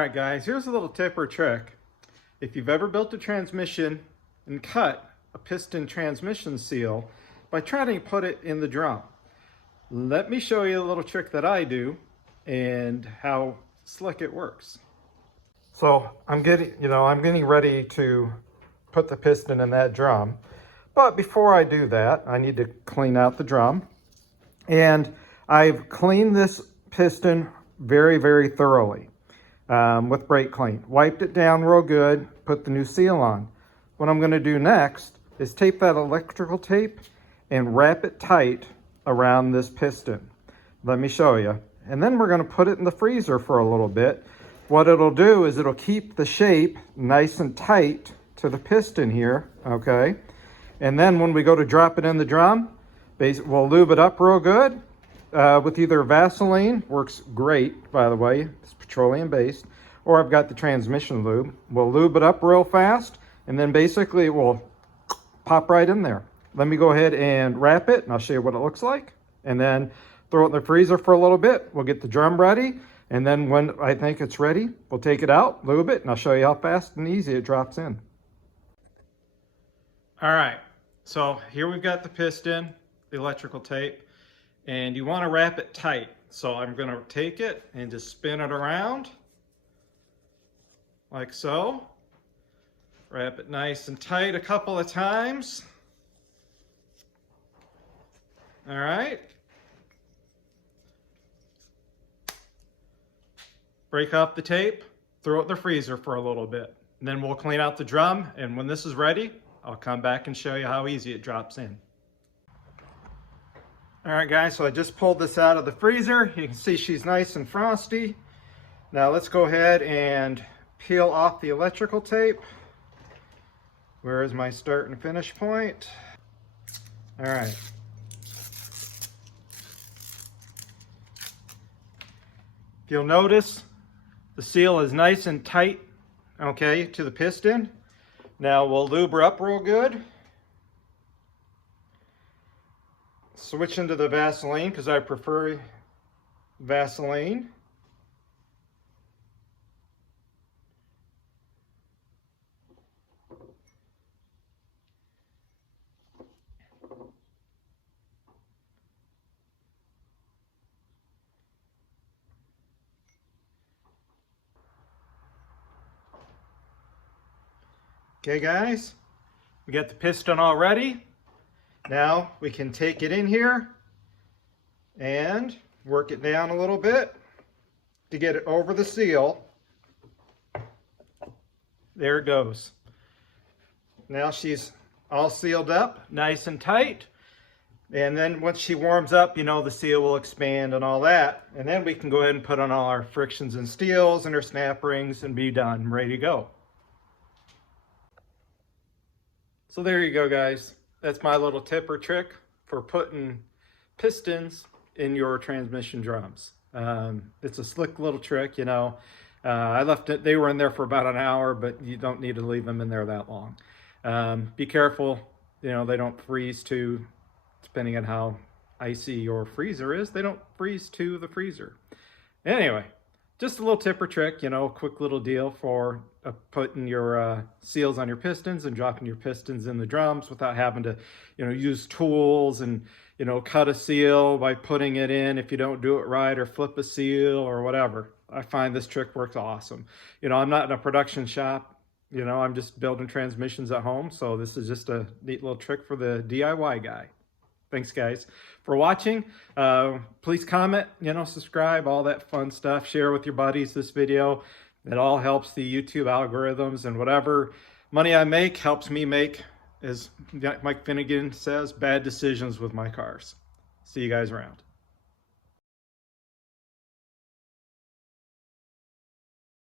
Alright guys, here's a little tip or trick. If you've ever built a transmission and cut a piston transmission seal by trying to put it in the drum, let me show you a little trick that I do and how slick it works. So I'm getting ready to put the piston in that drum. But before I do that, I need to clean out the drum. And I've cleaned this piston very, very thoroughly with brake clean. Wiped it down real good, put the new seal on. What I'm going to do next is tape that electrical tape and wrap it tight around this piston. Let me show you. And then we're going to put it in the freezer for a little bit. What it'll do is it'll keep the shape nice and tight to the piston here, okay? And then when we go to drop it in the drum, we'll lube it up real good with either Vaseline, works great, by the way, it's petroleum based, or I've got the transmission lube. We'll lube it up real fast, and then basically it will pop right in there. Let me go ahead and wrap it, and I'll show you what it looks like. And then throw it in the freezer for a little bit. We'll get the drum ready, and then when I think it's ready, we'll take it out, lube it, and I'll show you how fast and easy it drops in. All right, so here we've got the piston, the electrical tape, and you want to wrap it tight. So I'm going to take it and just spin it around like so. Wrap it nice and tight a couple of times. All right. Break off the tape, throw it in the freezer for a little bit. And then we'll clean out the drum, and when this is ready, I'll come back and show you how easy it drops in. All right guys, so I just pulled this out of the freezer. You can see she's nice and frosty. Now let's go ahead and peel off the electrical tape. Where is my start and finish point? All right. If you'll notice, the seal is nice and tight, okay, to the piston. Now we'll lube her up real good. Switch into the Vaseline because I prefer Vaseline. Okay guys, we got the piston all ready. Now we can take it in here and work it down a little bit to get it over the seal. There it goes. Now she's all sealed up, nice and tight. And then once she warms up, you know, the seal will expand and all that. And then we can go ahead and put on all our frictions and steels and our snap rings and be done, ready to go. So there you go guys. That's my little tip or trick for putting pistons in your transmission drums. It's a slick little trick, you know. I left it, they were in there for about an hour, but you don't need to leave them in there that long. Be careful, you know, they don't freeze too, depending on how icy your freezer is, they don't freeze to the freezer. Anyway, just a little tip or trick, you know, a quick little deal for putting your seals on your pistons and dropping your pistons in the drums without having to, you know, use tools and, you know, cut a seal by putting it in if you don't do it right, or flip a seal or whatever. I find this trick works awesome. You know, I'm not in a production shop, you know, I'm just building transmissions at home. So this is just a neat little trick for the DIY guy. Thanks guys for watching. Please comment, you know, subscribe, all that fun stuff. Share with your buddies this video. It all helps the YouTube algorithms, and whatever money I make helps me make, as Mike Finnegan says, bad decisions with my cars. See you guys around.